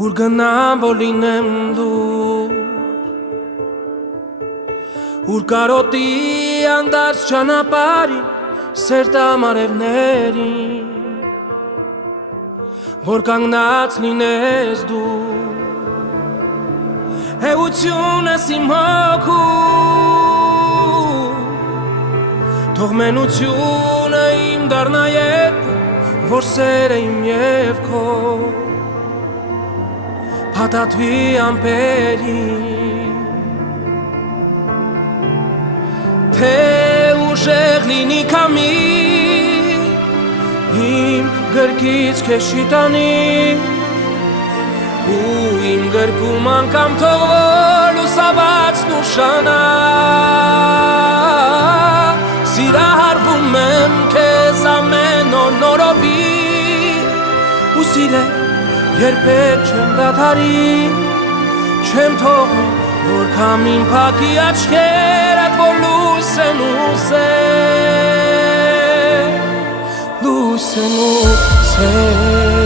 Ուր գնամ որ լինեմ դու Ուր կարոտի անդարձ ճանապարհի սերտամ արևներին Որ կանգնած լինես դու Էություն ես իմ հոգու Թող մենությունը իմ դառնա երկու Որ սերը իմ և քո Փաթաթվի ամպերին Թե ուժեղ լինի քամի Իմ գրկից քեզ չի տանի Ու իմ գրկում անգամ թող լուսավորածն ուշանա Սիրահարվում եմ քեզ ամեն օր նորովի Ու սիրել երբեք չեմ դադարի Չեմ թողնի որ քամին փակի աչքերդ որ լույս են ուզել Լույս են ուզել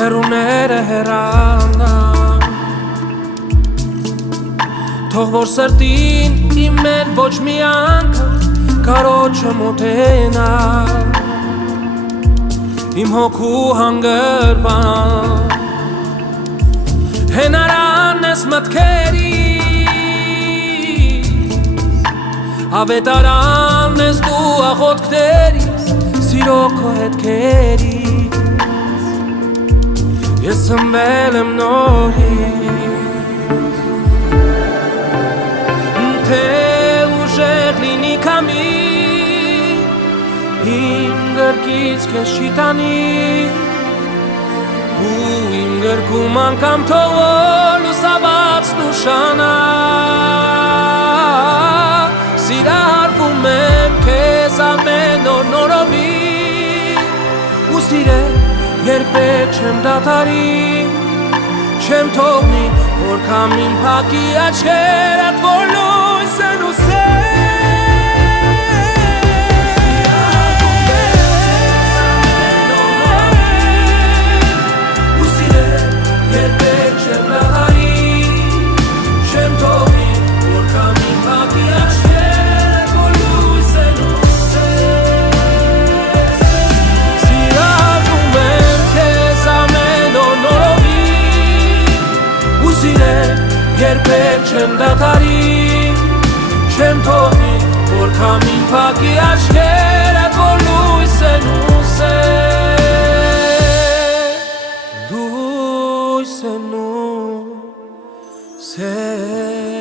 Հեռուները հեռանան Թող որ սրտին իմ էլ ոչ մի անգամ Կարոջը մոտենա Իմ հոգու հանգրվան Հենարանն ես մտքերի Ավետարանն ես դու աղոտքներիս Սիրո քո հետքերի Ես սնվել եմ նորից Թե ուժեղ լինի քամի Իմ գրկից քեզ չի տանի Ու իմ գրկում անգամ թող լուսավորածն ուշանա Սիրահարվում եմ քեզ ամեն օր նորովի Ու սիրել երբեք չեմ դադարի Չեմ թողնի որ քամին փակի աչքերդ որ լույս են ուզել Ու սիրել երբեք չեմ դադարի Չեմ թողնի որ քամին փակի աչքերդ որ լույս են Երբեք չեմ դադարի Չեմ թողնի որ քամին փակի աչքերդ որ լույս են ուզել Լույս են ուզել